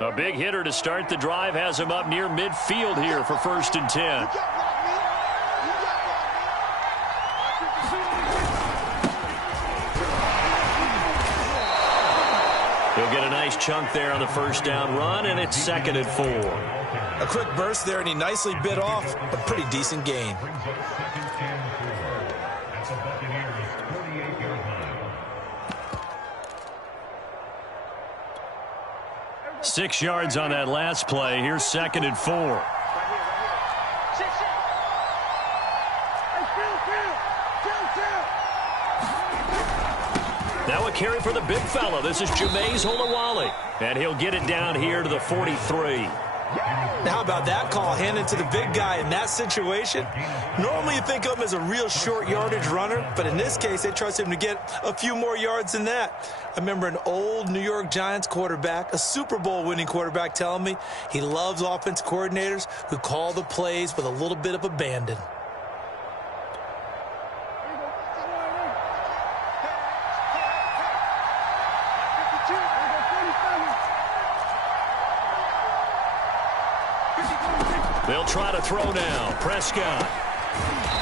A big hitter to start the drive has him up near midfield here for 1st and 10. He'll get a nice chunk there on the first down run, and it's 2nd and 4. A quick burst there, and he nicely bit off a pretty decent gain. 6 yards on that last play. Here's 2nd and 4. Now a carry for the big fella. This is Jameis Olawale. And he'll get it down here to the 43. Now, how about that call handed to the big guy in that situation? Normally you think of him as a real short yardage runner, but in this case they trust him to get a few more yards than that. I remember an old New York Giants quarterback, a Super Bowl winning quarterback, telling me he loves offense coordinators who call the plays with a little bit of abandon. They'll try to throw now. Prescott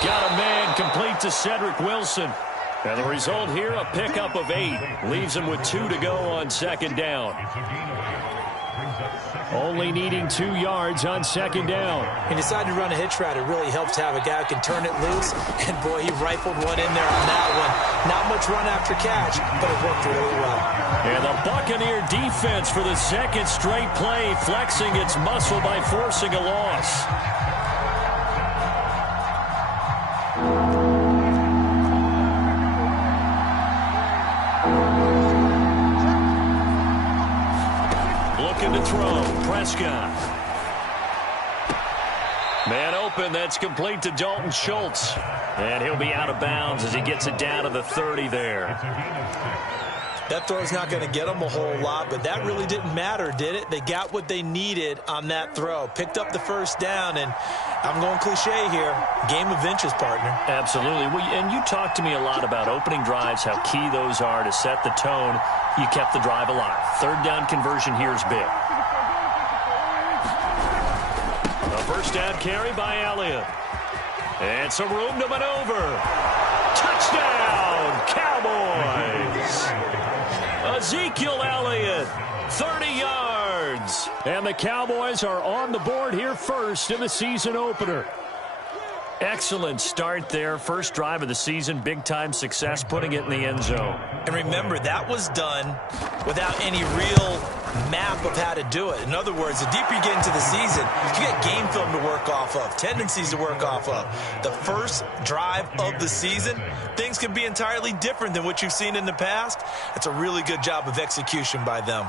got a man complete to Cedric Wilson. And the result here, a pickup of 8. Leaves him with 2 to go on 2nd down. Only needing 2 yards on 2nd down. He decided to run a hitch route. It really helps to have a guy who can turn it loose. And, boy, he rifled one in there on that one. Not much run after catch, but it worked really well. And the Buccaneer defense for the 2nd straight play, flexing its muscle by forcing a loss. Looking to throw. Prescott. Man open. That's complete to Dalton Schultz. And he'll be out of bounds as he gets it down to the 30 there. That throw's not going to get them a whole lot, but that really didn't matter, did it? They got what they needed on that throw. Picked up the first down, and I'm going cliche here. Game of inches, partner. Absolutely. Well, and you talked to me a lot about opening drives, how key those are to set the tone. You kept the drive alive. 3rd down conversion here is big. A first down carry by Elliott. And some room to maneuver. Touchdown, Cowboys! Ezekiel Elliott, 30 yards. And the Cowboys are on the board here first in the season opener. Excellent start there. First drive of the season. Big-time success, putting it in the end zone. And remember, that was done without any real map of how to do it. In other words, the deeper you get into the season, you get game film to work off of, tendencies to work off of. The first drive of the season, things can be entirely different than what you've seen in the past. It's a really good job of execution by them.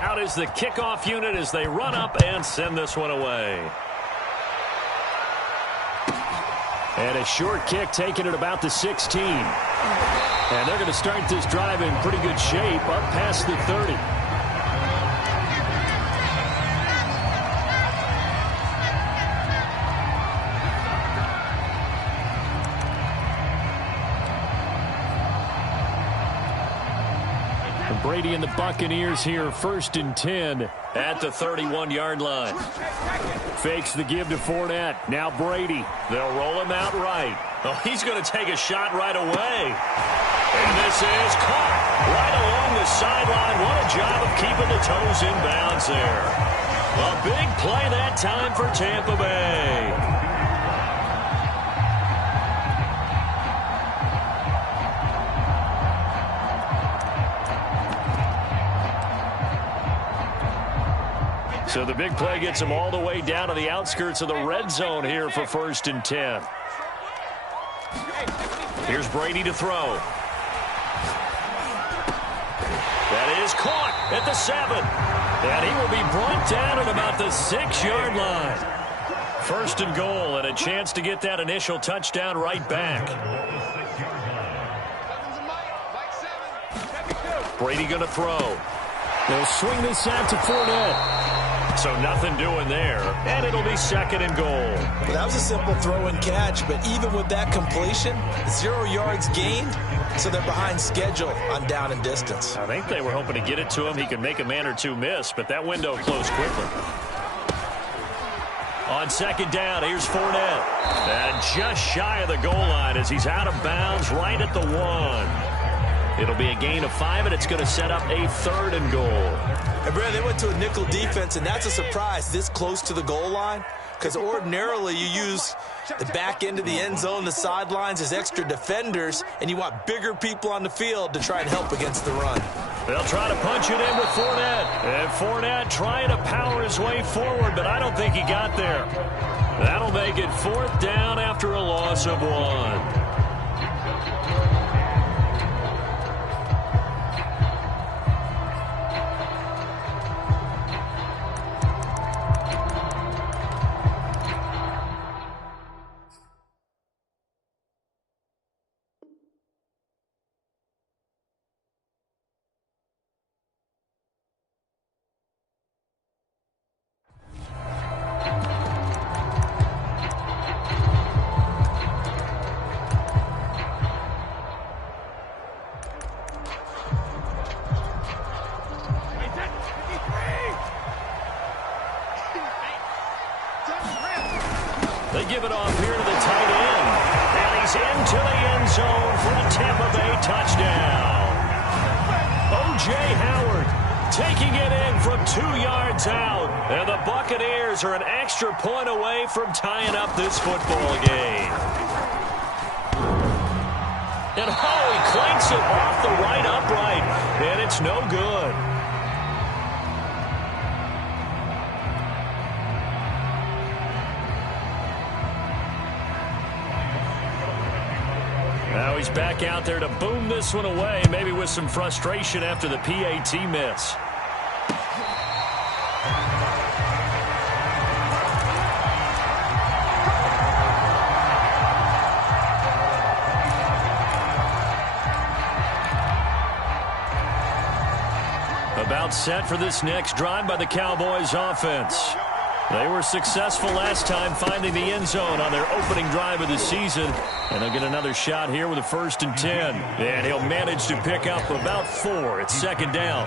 Out is the kickoff unit as they run up and send this one away. And a short kick taken at about the 16. And they're going to start this drive in pretty good shape up past the 30. Brady and the Buccaneers here, 1st and 10 at the 31-yard line. Fakes the give to Fournette. Now Brady. They'll roll him out right. Oh, he's going to take a shot right away. And this is caught right along the sideline. What a job of keeping the toes in bounds there. A big play that time for Tampa Bay. So the big play gets him all the way down to the outskirts of the red zone here for 1st and 10. Here's Brady to throw. That is caught at the 7. And he will be brought down at about the 6-yard line. 1st and goal, and a chance to get that initial touchdown right back. Brady going to throw. They'll swing this out to Fournette. So nothing doing there, and it'll be 2nd and goal. Well, that was a simple throw and catch, but even with that completion, 0 yards gained, so they're behind schedule on down and distance. I think they were hoping to get it to him. He could make a man or two miss, but that window closed quickly. On 2nd down, here's Fournette. And just shy of the goal line as he's out of bounds right at the 1. It'll be a gain of 5, and it's going to set up a 3rd and goal. And Brad, they went to a nickel defense, and that's a surprise this close to the goal line, because ordinarily you use the back end of the end zone, the sidelines as extra defenders, and you want bigger people on the field to try and help against the run. They'll try to punch it in with Fournette. And Fournette trying to power his way forward, but I don't think he got there. That'll make it 4th down after a loss of 1. They give it off here to the tight end. And he's into the end zone for a Tampa Bay touchdown. O.J. Howard taking it in from 2 yards out. And the Buccaneers are an extra point away from tying up this football game. And he clanks it off the right upright. And it's no good. Now he's back out there to boom this one away, maybe with some frustration after the PAT miss. About set for this next drive by the Cowboys offense. They were successful last time finding the end zone on their opening drive of the season. And they'll get another shot here with a 1st and 10. And he'll manage to pick up about 4. It's 2nd down.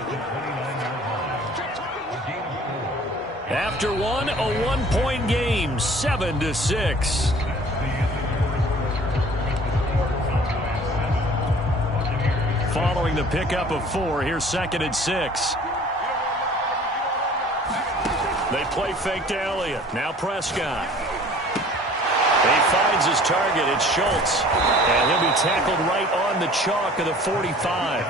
After one, a 1-point game, 7-6. Following the pickup of 4, here's 2nd and 6. They play fake to Elliott. Now Prescott. He finds his target. It's Schultz. And he'll be tackled right on the chalk of the 45.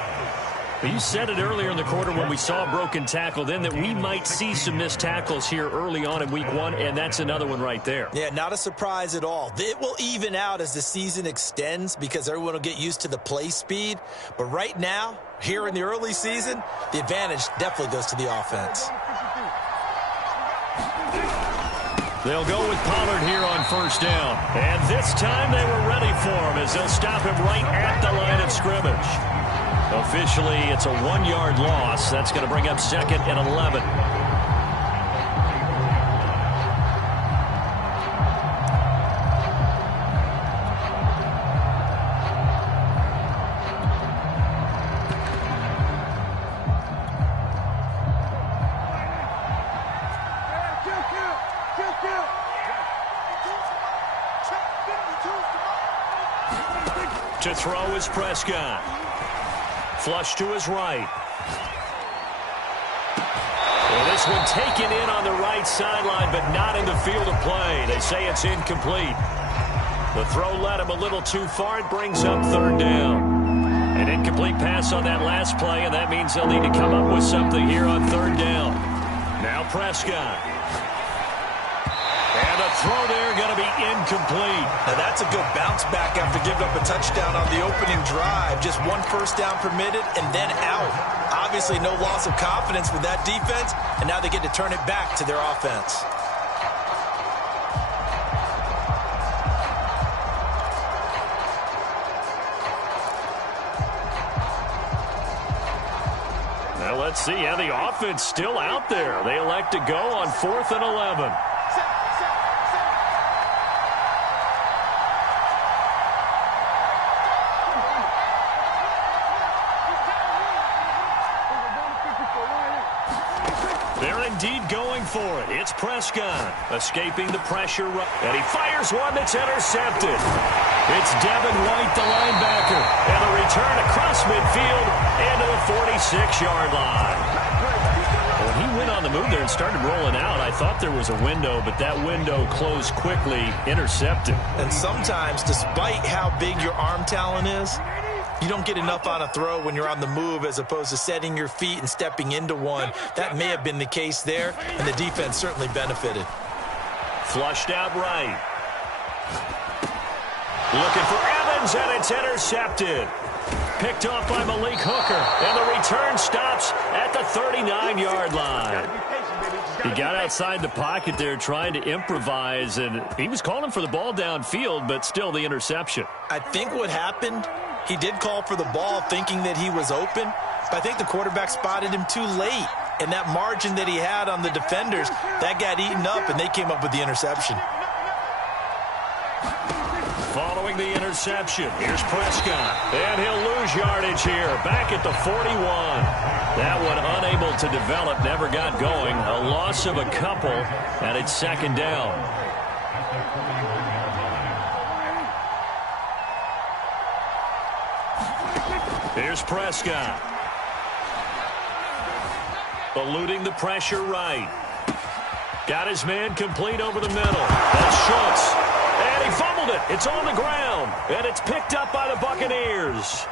You said it earlier in the quarter when we saw a broken tackle then that we might see some missed tackles here early on in week 1, and that's another one right there. Yeah, not a surprise at all. It will even out as the season extends because everyone will get used to the play speed. But right now, here in the early season, the advantage definitely goes to the offense. They'll go with Pollard here on 1st down. And this time they were ready for him as they'll stop him right at the line of scrimmage. Officially, it's a 1-yard loss. That's going to bring up 2nd and 11. To throw is Prescott. Flush to his right. Well, this one taken in on the right sideline, but not in the field of play. They say it's incomplete. The throw led him a little too far. It brings up 3rd down. An incomplete pass on that last play, and that means they'll need to come up with something here on 3rd down. Now Prescott. And the throw there going to be incomplete. Now that's a good bounce back after giving up a touchdown on the opening drive. Just 1 first down permitted and then out. Obviously no loss of confidence with that defense, and now they get to turn it back to their offense. Well, let's see. Yeah, the offense still out there. They elect to go on 4th and 11. They're indeed going for it. It's Prescott escaping the pressure. And he fires one that's intercepted. It's Devin White, the linebacker. And the return across midfield into the 46-yard line. When he went on the move there and started rolling out, I thought there was a window, but that window closed quickly, intercepted. And sometimes, despite how big your arm talent is, you don't get enough on a throw when you're on the move as opposed to setting your feet and stepping into one. That may have been the case there, and the defense certainly benefited. Flushed out right. Looking for Evans, and it's intercepted. Picked off by Malik Hooker, and the return stops at the 39-yard line. He got outside the pocket there trying to improvise, and he was calling for the ball downfield, but still the interception. I think what happened, he did call for the ball thinking that he was open, but I think the quarterback spotted him too late. And that margin that he had on the defenders, that got eaten up, and they came up with the interception. Following the interception, here's Prescott. And he'll lose yardage here, back at the 41. That one unable to develop, never got going. A loss of a couple, and it's 2nd down. Here's Prescott. Eluding the pressure right. Got his man complete over the middle. That's Schultz. And he fumbled it. It's on the ground. And it's picked up by the Buccaneers.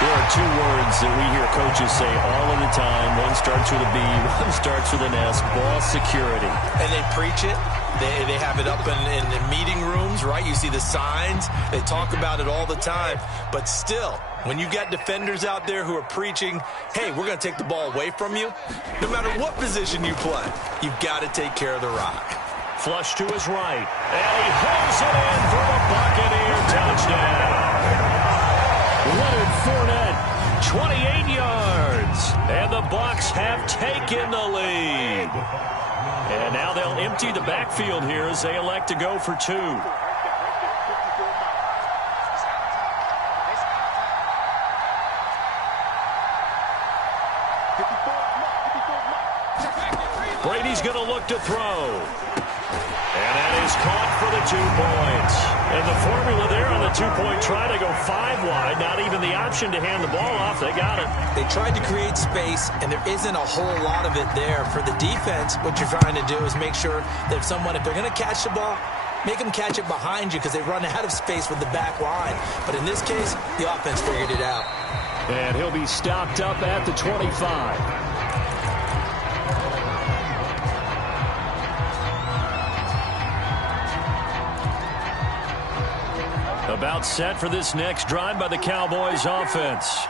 There are two words that we hear coaches say all of the time. One starts with a B, one starts with an S. Ball security. And they preach it. They have it up in the meeting rooms, right? You see the signs. They talk about it all the time. But still, when you've got defenders out there who are preaching, hey, we're going to take the ball away from you, no matter what position you play, you've got to take care of the rock. Flush to his right. And he hooks it in for the Buccaneer touchdown. Leonard Fournette, 28 yards. And the Bucs have taken the lead. And now they'll empty the backfield here as they elect to go for 2. Brady's going to look to throw. And that is caught for the 2 points. And the formula there on the 2-point try to go 5 wide. Not even the option to hand the ball off. They got it. They tried to create space, and there isn't a whole lot of it there. For the defense, what you're trying to do is make sure that if they're going to catch the ball, make them catch it behind you because they run out of space with the back line. But in this case, the offense figured it out. And he'll be stopped up at the 25. About set for this next drive by the Cowboys offense.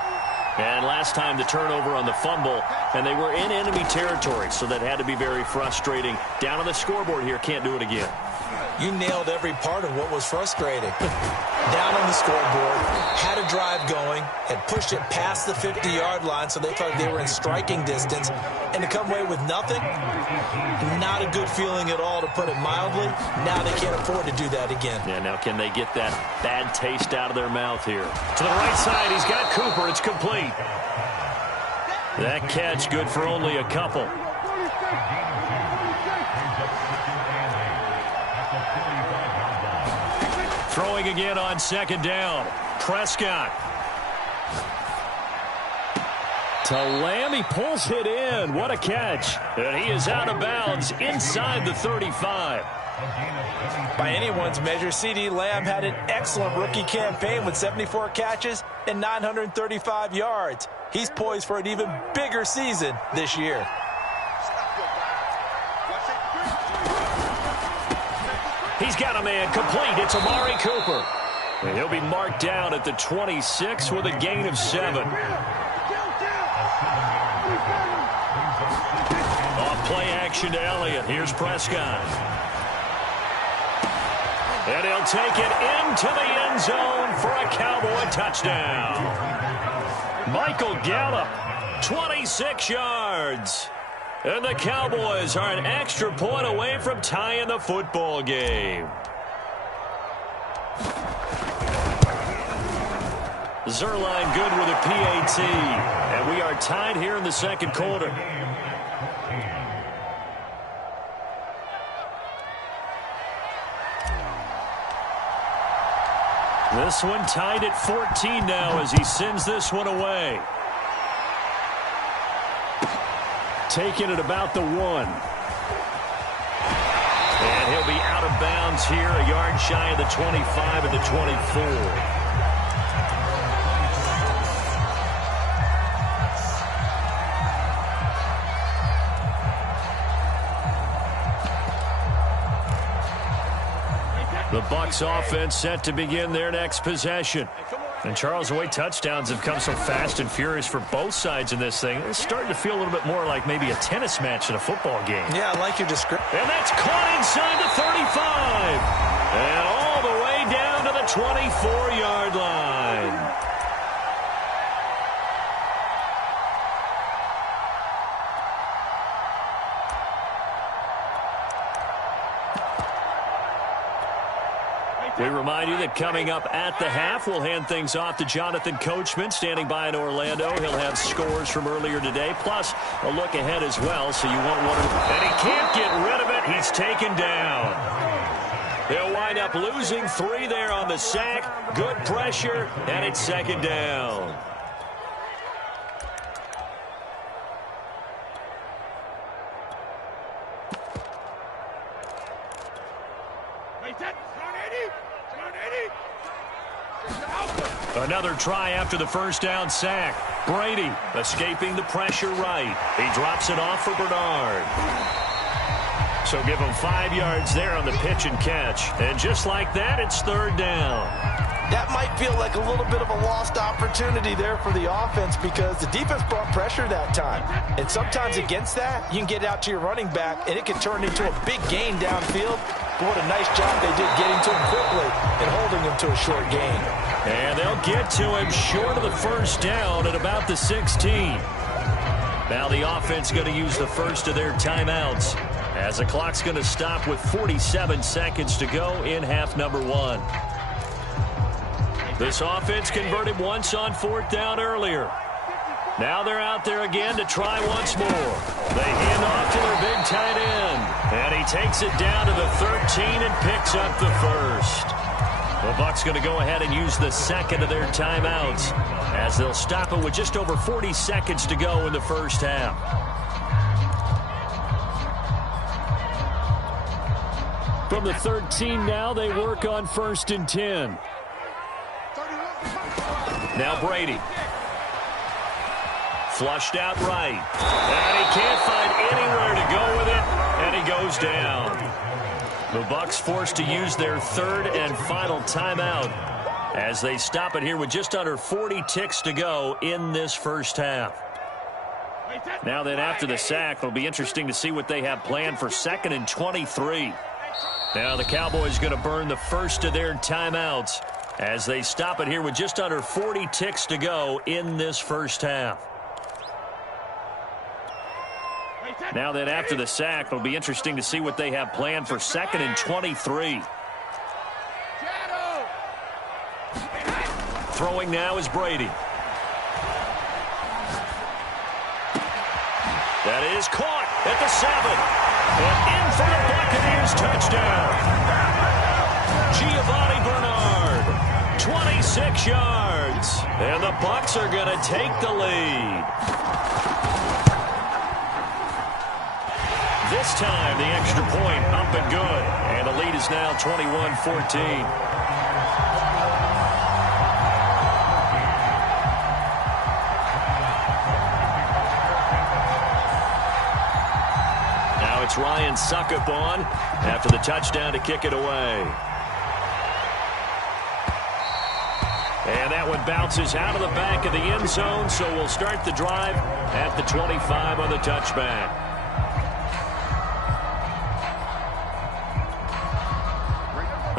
And last time the turnover on the fumble, and they were in enemy territory, so that had to be very frustrating. Down on the scoreboard here, can't do it again. You nailed every part of what was frustrating. Down on the scoreboard, had a drive going, had pushed it past the 50-yard line, so they thought they were in striking distance, and to come away with nothing, not a good feeling at all, to put it mildly. Now they can't afford to do that again. Yeah, now can they get that bad taste out of their mouth here? To the right side, he's got Cooper. It's complete. That catch good for only a couple. Throwing again on 2nd down. Prescott. To Lamb, he pulls it in. What a catch. And he is out of bounds inside the 35. By anyone's measure, CeeDee Lamb had an excellent rookie campaign with 74 catches and 935 yards. He's poised for an even bigger season this year. He's got a man complete. It's Amari Cooper. And he'll be marked down at the 26 with a gain of 7. Off play action to Elliott. Here's Prescott. And he'll take it into the end zone for a Cowboy touchdown. Michael Gallup, 26 yards. And the Cowboys are an extra point away from tying the football game. Zerline good with a PAT. And we are tied here in the second quarter. This one tied at 14 now as he sends this one away. Taking it about the 1. And he'll be out of bounds here, a yard shy of the 25 and the 24. The Bucs offense set to begin their next possession. And Charles, the way touchdowns have come so fast and furious for both sides in this thing, it's starting to feel a little bit more like maybe a tennis match in a football game. Yeah, I like your description. And that's caught inside the 35. And all the way down to the 24-yard line. We remind you that coming up at the half, we'll hand things off to Jonathan Coachman, standing by in Orlando. He'll have scores from earlier today, plus a look ahead as well, so you won't want to. And he can't get rid of it. He's taken down. They'll wind up losing 3 there on the sack. Good pressure, and it's second down. Another try after the first down sack. Brady escaping the pressure right. He drops it off for Bernard. So give him 5 yards there on the pitch and catch. And just like that, it's third down. That might feel like a little bit of a lost opportunity there for the offense because the defense brought pressure that time. And sometimes against that, you can get out to your running back, and it can turn into a big gain downfield. But what a nice job they did getting to him quickly and holding him to a short gain. And they'll get to him short of the first down at about the 16. Now the offense going to use the first of their timeouts as the clock's going to stop with 47 seconds to go in half number 1. This offense converted once on fourth down earlier. Now they're out there again to try once more. They hand off to their big tight end. And he takes it down to the 13 and picks up the first. The Bucs going to go ahead and use the second of their timeouts as they'll stop it with just over 40 seconds to go in the first half. From the 13 now, they work on 1st and 10. Now Brady. Flushed out right. And he can't find anywhere to go with it, and he goes down. The Bucs forced to use their third and final timeout as they stop it here with just under 40 ticks to go in this first half. Now then, after the sack, it'll be interesting to see what they have planned for 2nd and 23. Now the Cowboys going to burn the first of their timeouts as they stop it here with just under 40 ticks to go in this first half. Now then, after the sack, it'll be interesting to see what they have planned for 2nd and 23. Throwing now is Brady. That is caught at the 7. And in for the Buccaneers touchdown. Giovanni Bernard, 26 yards. And the Bucs are going to take the lead. This time, the extra point up and good. And the lead is now 21-14. Now it's Ryan Suckup on after the touchdown to kick it away. And that one bounces out of the back of the end zone, so we'll start the drive at the 25 on the touchback.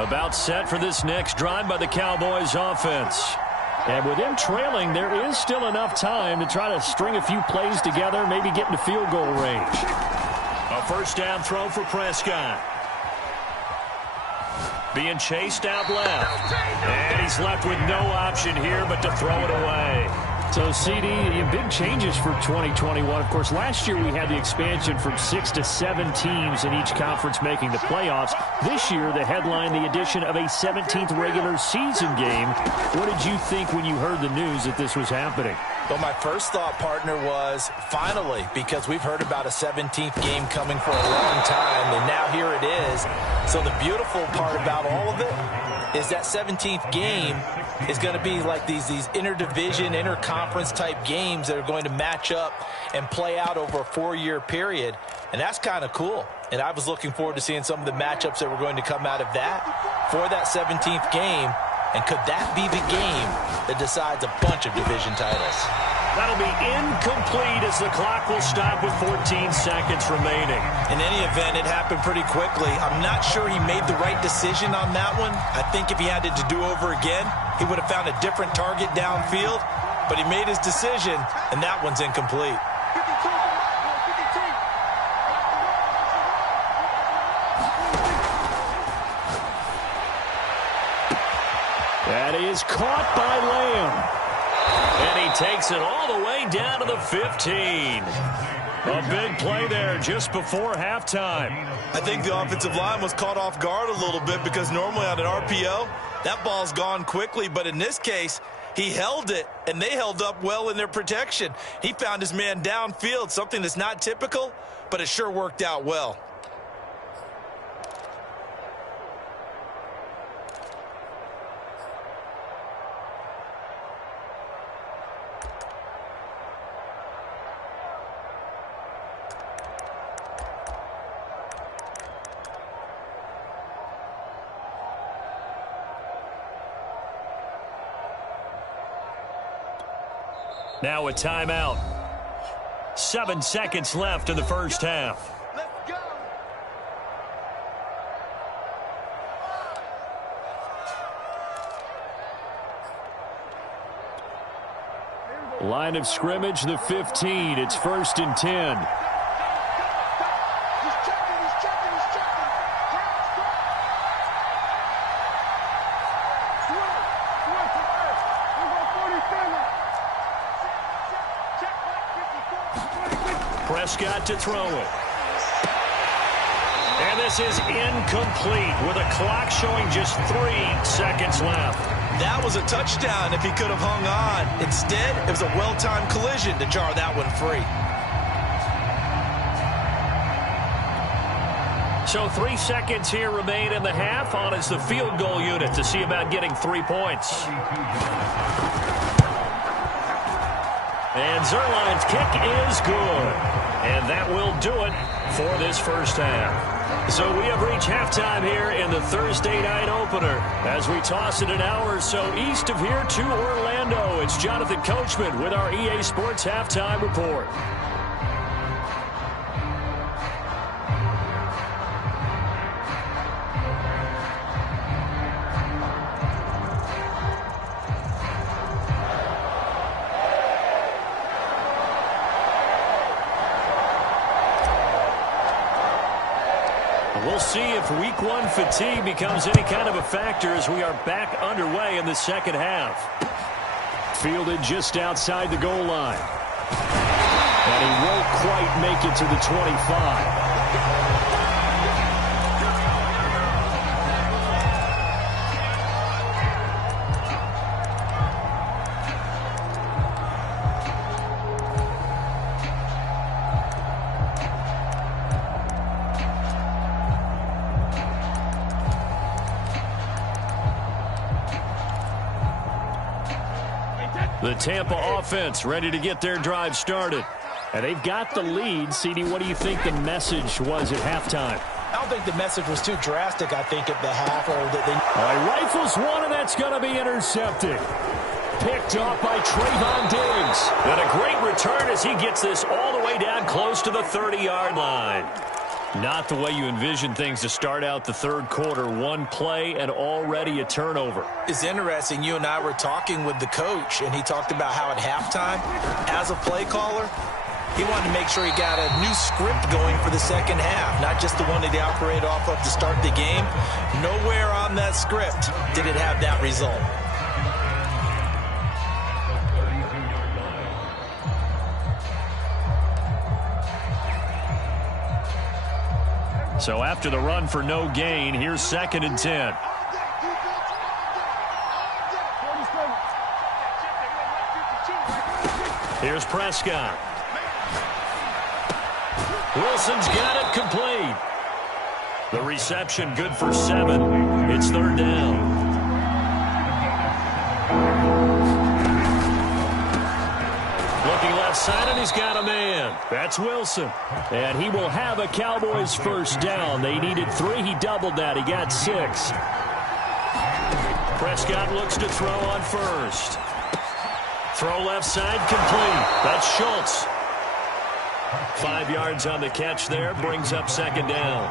About set for this next drive by the Cowboys offense. And with them trailing, there is still enough time to try to string a few plays together, maybe get into field goal range. A first down throw for Prescott. Being chased out left. And he's left with no option here but to throw it away. So, CD, big changes for 2021. Of course, last year we had the expansion from 6 to 7 teams in each conference making the playoffs. This year, the headline, the addition of a 17th regular season game. What did you think when you heard the news that this was happening? Well, my first thought, partner, was finally, because we've heard about a 17th game coming for a long time, and now here it is. So the beautiful part about all of it is that 17th game is going to be like these interdivision, interconference type games that are going to match up and play out over a 4-year period. And that's kind of cool. And I was looking forward to seeing some of the matchups that were going to come out of that for that 17th game. And could that be the game that decides a bunch of division titles? That'll be incomplete as the clock will stop with 14 seconds remaining. In any event, it happened pretty quickly. I'm not sure he made the right decision on that one. I think if he had it to do over again, he would have found a different target downfield. But he made his decision, and that one's incomplete. That is caught by Lamb. And he takes it all the way down to the 15. A big play there just before halftime. I think the offensive line was caught off guard a little bit because normally on an RPO, that ball's gone quickly. But in this case, he held it, and they held up well in their protection. He found his man downfield, something that's not typical, but it sure worked out well. Now a timeout. 7 seconds left in the first half. Let's go. Line of scrimmage, the 15. It's 1st and 10. Prescott to throw it. And this is incomplete with a clock showing just 3 seconds left. That was a touchdown if he could have hung on. Instead, it was a well-timed collision to jar that one free. So 3 seconds here remain in the half. On is the field goal unit to see about getting 3 points. And Zerline's kick is good. And that will do it for this first half. So we have reached halftime here in the Thursday night opener. As we toss it an hour or so east of here to Orlando, it's Jonathan Coachman with our EA Sports Halftime Report. We'll see if Week 1 fatigue becomes any kind of a factor as we are back underway in the second half. Fielded just outside the goal line. And he won't quite make it to the 25. The Tampa offense ready to get their drive started. And they've got the lead. CD, what do you think the message was at halftime? I don't think the message was too drastic, I think, at the half. Or that they... All right, rifles one, and that's going to be intercepted. Picked off by Trayvon Diggs. And a great return as he gets this all the way down close to the 30-yard line. Not the way you envision things to start out the third quarter. One play and already a turnover. It's interesting. You and I were talking with the coach, and he talked about how at halftime, as a play caller, he wanted to make sure he got a new script going for the second half, not just the one that he operated off of to start the game. Nowhere on that script did it have that result. So after the run for no gain, here's 2nd and 10. Here's Prescott. Wilson's got it complete. The reception good for 7. It's 3rd down. Looking left side, and he's got a man. That's Wilson. And he will have a Cowboys first down. They needed 3. He doubled that. He got 6. Prescott looks to throw on first. Throw left side, complete. That's Schultz. 5 yards on the catch there. Brings up 2nd down.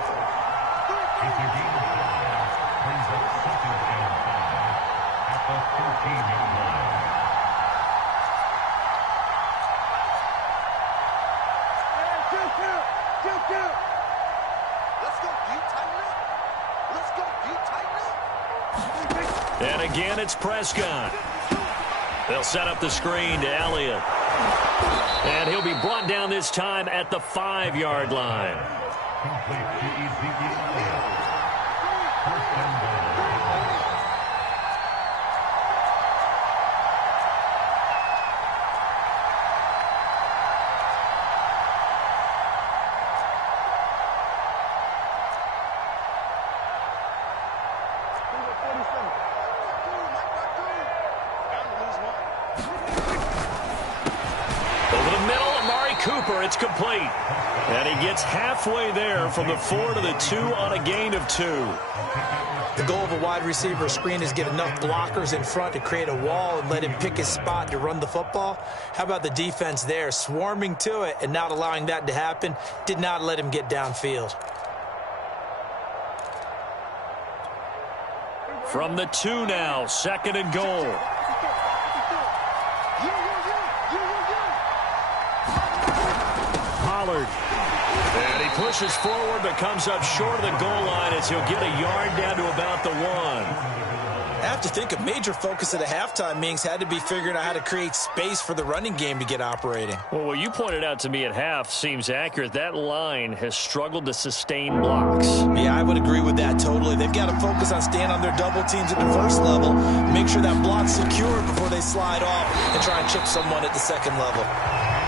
And again, it's Prescott. They'll set up the screen to Elliott. And he'll be brought down this time at the 5-yard line. It's complete. And he gets halfway there from the 4 to the 2 on a gain of 2. The goal of a wide receiver screen is get enough blockers in front to create a wall and let him pick his spot to run the football. How about the defense there, swarming to it and not allowing that to happen? Did not let him get downfield. From the 2 now, 2nd and goal. And he pushes forward but comes up short of the goal line as he'll get a yard down to about the 1. I have to think a major focus of the halftime meetings had to be figuring out how to create space for the running game to get operating. Well, what you pointed out to me at half seems accurate. That line has struggled to sustain blocks. Yeah, I would agree with that totally. They've got to focus on staying on their double teams at the first level, make sure that block's secure before they slide off and try and chip someone at the second level.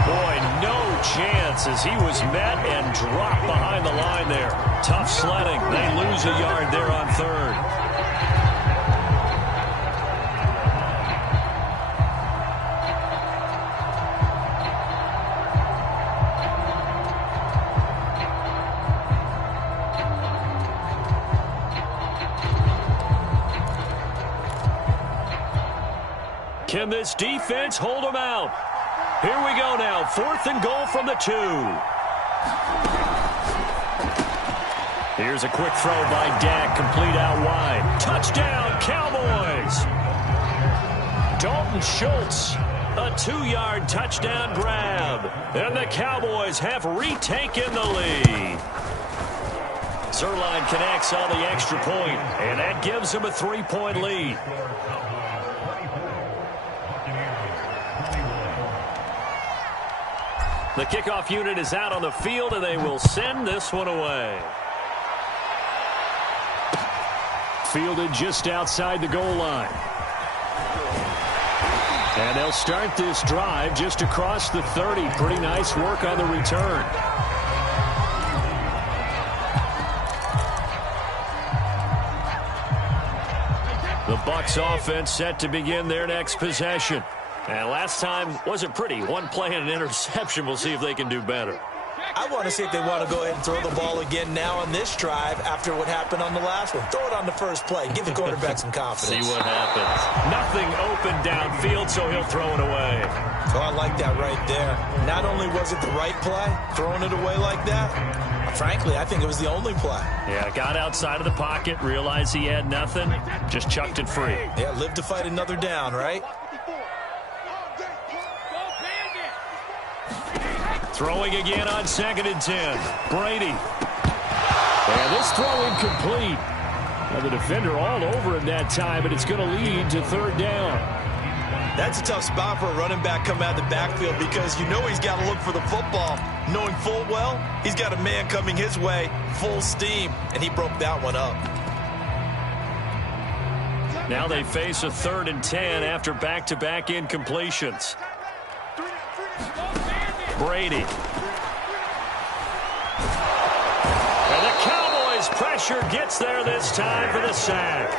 Boy, no chance as he was met and dropped behind the line there. Tough sledding. They lose a yard there on 3rd. Can this defense hold them out? Here we go now. 4th and goal from the 2. Here's a quick throw by Dak, complete out wide. Touchdown, Cowboys! Dalton Schultz, a 2-yard touchdown grab. And the Cowboys have retaken the lead. Zerline connects on the extra point, and that gives him a 3-point lead. The kickoff unit is out on the field, and they will send this one away. Fielded just outside the goal line. And they'll start this drive just across the 30. Pretty nice work on the return. The Bucs offense set to begin their next possession. And last time wasn't pretty. One play and an interception. We'll see if they can do better. I want to see if they want to go ahead and throw the ball again now on this drive after what happened on the last one. Throw it on the first play. Give the quarterback some confidence. See what happens. Nothing open downfield, so he'll throw it away. Oh, I like that right there. Not only was it the right play, throwing it away like that, Frankly, I think it was the only play. Yeah, got outside of the pocket, realized he had nothing, just chucked it free. Yeah, live to fight another down, right? Throwing again on 2nd and 10. Brady. And this throw incomplete. And the defender all over him that time, but it's going to lead to 3rd down. That's a tough spot for a running back coming out of the backfield because you know he's got to look for the football, knowing full well he's got a man coming his way, full steam, and he broke that one up. Now they face a 3rd and 10 after back-to-back incompletions. Brady. And the Cowboys' pressure gets there this time for the sack.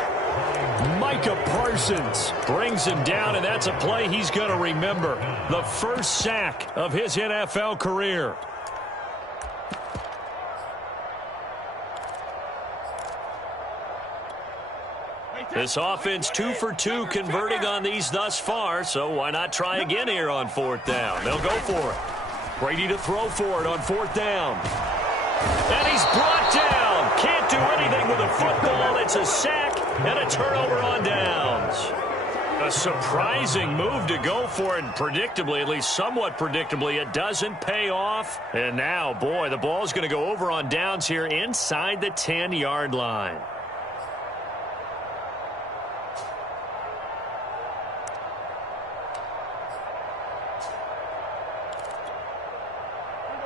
Micah Parsons brings him down, and that's a play he's going to remember. The first sack of his NFL career. This offense 2 for 2 converting on these thus far, so why not try again here on 4th down? They'll go for it. Brady to throw for it on 4th down. And he's brought down. Can't do anything with a football. It's a sack and a turnover on downs. A surprising move to go for it, and predictably, at least somewhat predictably, it doesn't pay off. And now, boy, the ball's going to go over on downs here inside the 10-yard line.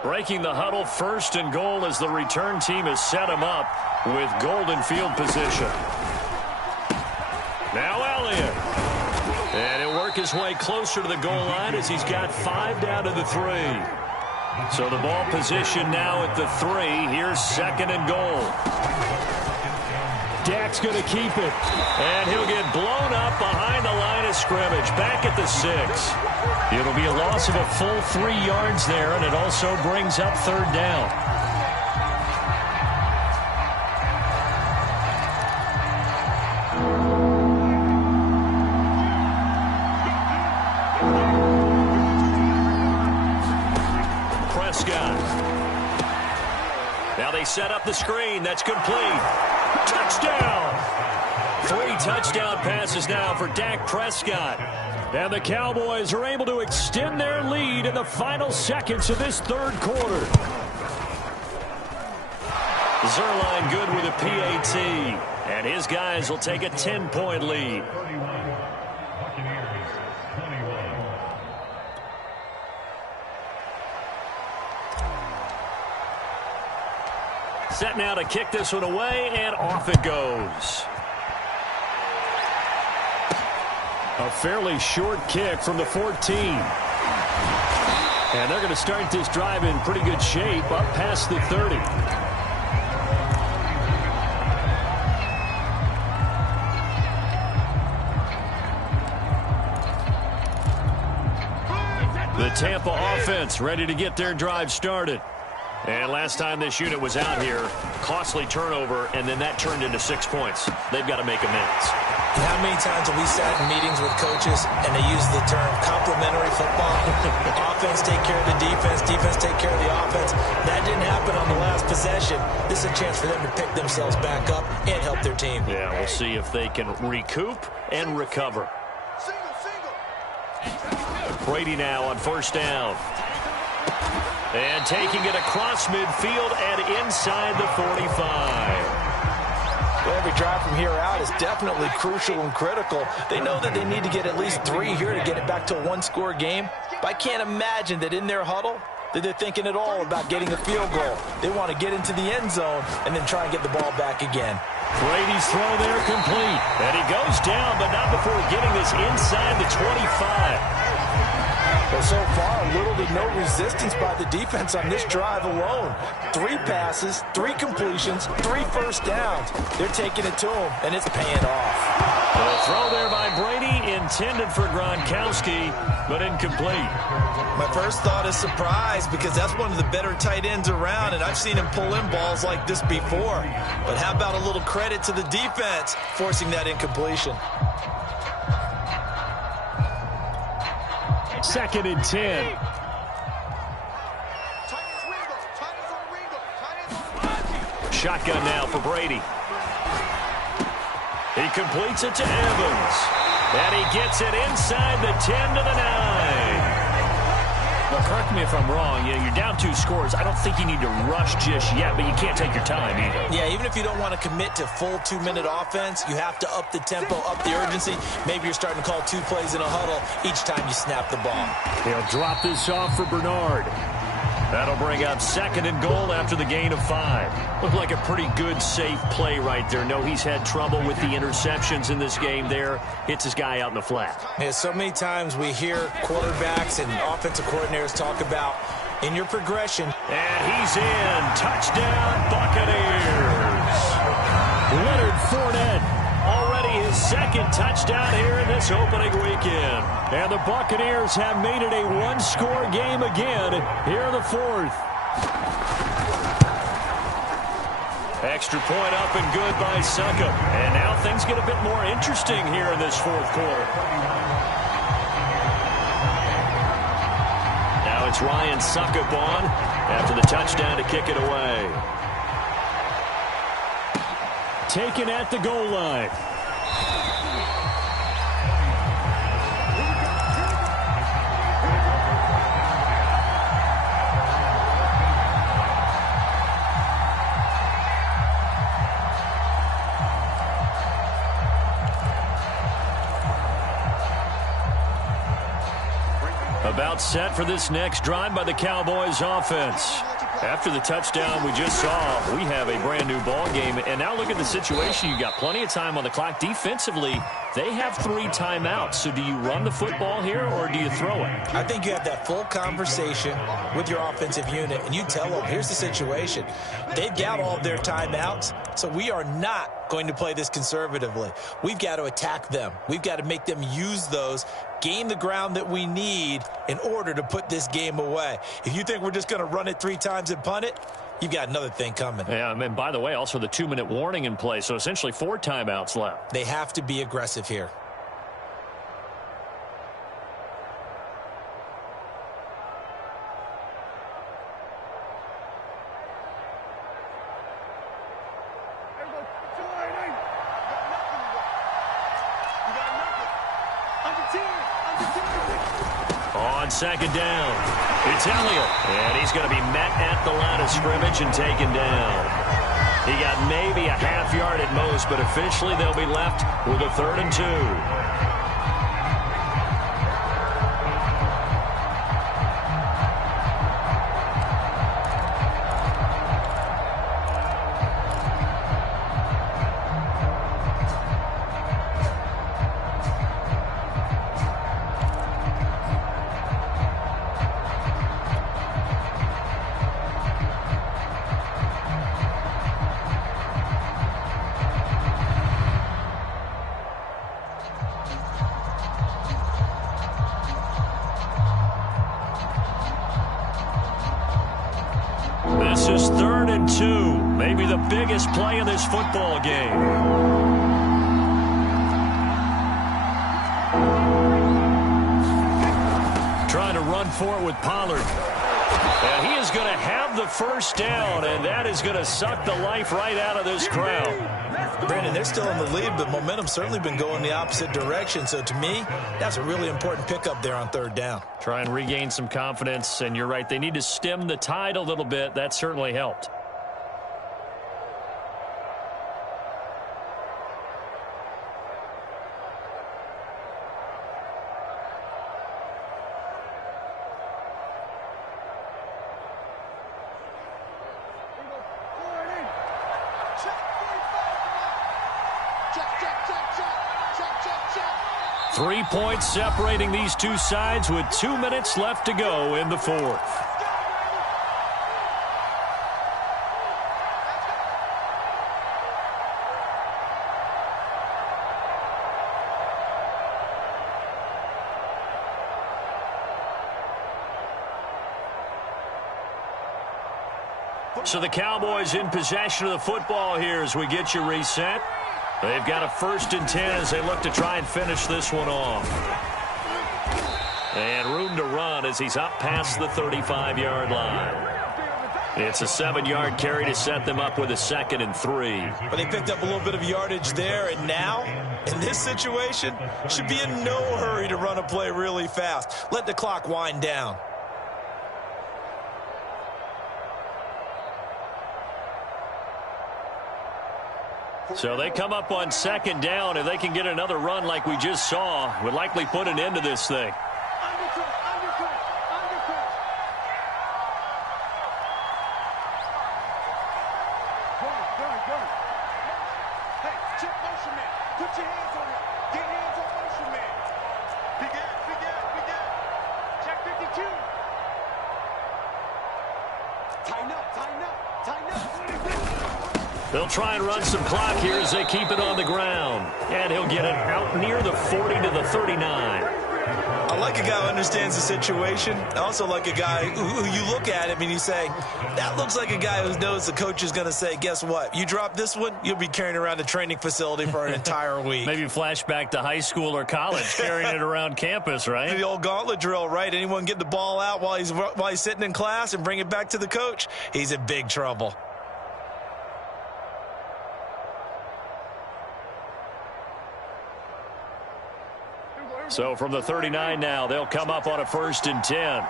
Breaking the huddle, 1st and goal as the return team has set him up with golden field position. Now Elliott. And he'll work his way closer to the goal line as he's got 5 down to the 3. So the ball position now at the 3. Here's 2nd and goal. Dak's going to keep it. And he'll get blown up behind the line of scrimmage. Back at the 6. It'll be a loss of a full 3 yards there, and it also brings up 3rd down. Prescott. Now they set up the screen. That's complete. Touchdown! 3 touchdown passes now for Dak Prescott. And the Cowboys are able to extend their lead in the final seconds of this 3rd quarter. Zerline good with a PAT. And his guys will take a 10-point lead. Set now to kick this one away, and off it goes. A fairly short kick from the 14. And they're going to start this drive in pretty good shape up past the 30. The Tampa offense ready to get their drive started. And last time this unit was out here, costly turnover, and then that turned into 6 points. They've got to make amends. And how many times have we sat in meetings with coaches and they use the term complementary football? Offense take care of the defense, defense take care of the offense. That didn't happen on the last possession. This is a chance for them to pick themselves back up and help their team. Yeah, we'll see if they can recoup and recover. Brady now on 1st down. And taking it across midfield and inside the 45. Well, every drive from here out is definitely crucial and critical. They know that they need to get at least 3 here to get it back to a 1-score game. But I can't imagine that in their huddle that they're thinking at all about getting a field goal. They want to get into the end zone and then try and get the ball back again. Brady's throw there complete. And he goes down, but not before getting this inside the 25. Well, so far, little to no resistance by the defense on this drive alone. 3 passes, 3 completions, 3 first downs. They're taking it to him, and it's paying off. The throw there by Brady intended for Gronkowski, but incomplete. My first thought is surprise because that's one of the better tight ends around, and I've seen him pull in balls like this before. But how about a little credit to the defense forcing that incompletion? 2nd and 10. Shotgun now for Brady. He completes it to Evans. And he gets it inside the 10 to the 9. Now, correct me if I'm wrong. You're down 2 scores. I don't think you need to rush just yet, but you can't take your time either. Yeah, even if you don't want to commit to full 2-minute offense, you have to up the tempo, up the urgency. Maybe you're starting to call 2 plays in a huddle each time you snap the ball. He'll drop this off for Bernard. That'll bring up 2nd and goal after the gain of 5. Looked like a pretty good, safe play right there. No, he's had trouble with the interceptions in this game there. Hits his guy out in the flat. Yeah, so many times we hear quarterbacks and offensive coordinators talk about in your progression. And he's in. Touchdown, Buccaneers. Leonard Fournette. Already his 2nd touchdown here in this opening weekend. And the Buccaneers have made it a 1-score game again here in the 4th. Extra point up and good by Succop. And now things get a bit more interesting here in this 4th quarter. Now it's Ryan Succop on after the touchdown to kick it away. Taken at the goal line. About set for this next drive by the Cowboys offense. After the touchdown we just saw, we have a brand new ball game. And now look at the situation. You got plenty of time on the clock. Defensively, they have 3 timeouts. So do you run the football here or do you throw it? I think you have that full conversation with your offensive unit, and you tell them, here's the situation. They've got all of their timeouts, so we are not going to play this conservatively. We've got to attack them. We've got to make them use those, gain the ground that we need in order to put this game away. If you think we're just going to run it 3 times and punt it, you've got another thing coming. Yeah, and by the way, also the 2-minute warning in play, so essentially 4 timeouts left. They have to be aggressive here. On 2nd down, it's Elliott. And he's going to be met at the line of scrimmage and taken down. He got maybe a half yard at most, but officially they'll be left with a 3rd and 2. This is 3rd and 2. Maybe the biggest play in this football game. Trying to run for it with Pollard. And he is going to have the 1st down, and that is going to suck the life right out of this crowd. Brandon, they're still in the lead, but momentum's certainly been going the opposite direction. So to me, that's a really important pickup there on 3rd down. Try and regain some confidence, and you're right. They need to stem the tide a little bit. That certainly helped. Check. 3 points separating these two sides with 2 minutes left to go in the 4th. So the Cowboys in possession of the football here as we get you reset. They've got a 1st and 10 as they look to try and finish this one off. And room to run as he's up past the 35-yard line. It's a 7-yard carry to set them up with a 2nd and 3. But they picked up a little bit of yardage there, and now, in this situation, should be in no hurry to run a play really fast. Let the clock wind down. So they come up on 2nd down. If they can get another run like we just saw, would likely put an end to this thing. They'll try and run some clock here as they keep it on the ground. And he'll get it out near the 40 to the 39. I like a guy who understands the situation. I also like a guy who you look at him and you say, that looks like a guy who knows the coach is going to say, guess what? You drop this one, you'll be carrying around a training facility for an entire week. Maybe flashback to high school or college, carrying it around campus, right? The old gauntlet drill, right? Anyone get the ball out while he's sitting in class and bring it back to the coach, he's in big trouble. So from the 39 now, they'll come up on a 1st and 10.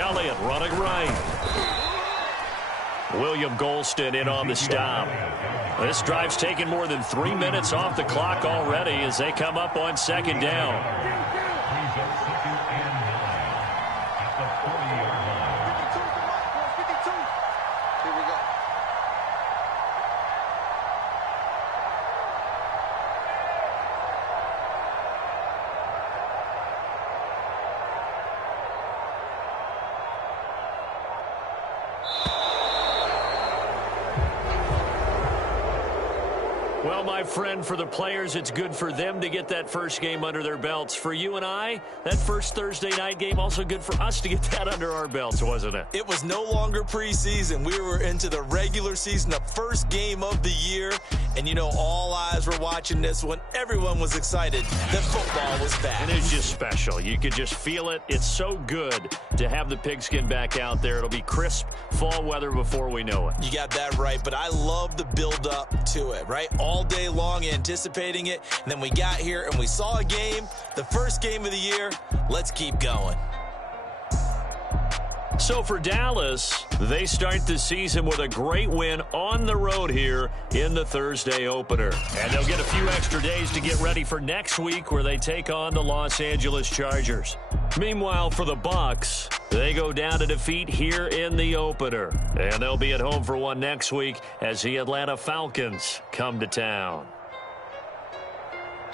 Elliott running right. William Golston in on the stop. This drive's taken more than 3 minutes off the clock already as they come up on 2nd down. Well, my friend, for the players, it's good for them to get that first game under their belts. For you and I, that first Thursday night game, also good for us to get that under our belts, wasn't it? It was no longer preseason. We were into the regular season, the first game of the year. And, you know, all eyes were watching this one. Everyone was excited that football was back. And it's just special. You could just feel it. It's so good to have the pigskin back out there. It'll be crisp fall weather before we know it. You got that right, but I love the build-up to it, right? All day long anticipating it, and then we got here and we saw a game, the first game of the year. Let's keep going. So for Dallas, they start the season with a great win on the road here in the Thursday opener. And they'll get a few extra days to get ready for next week where they take on the Los Angeles Chargers. Meanwhile, for the Bucs, they go down to defeat here in the opener. And they'll be at home for one next week as the Atlanta Falcons come to town.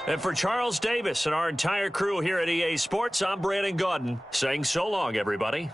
And for Charles Davis and our entire crew here at EA Sports, I'm Brandon Gaudin saying so long, everybody.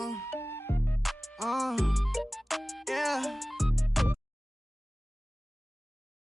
Uh.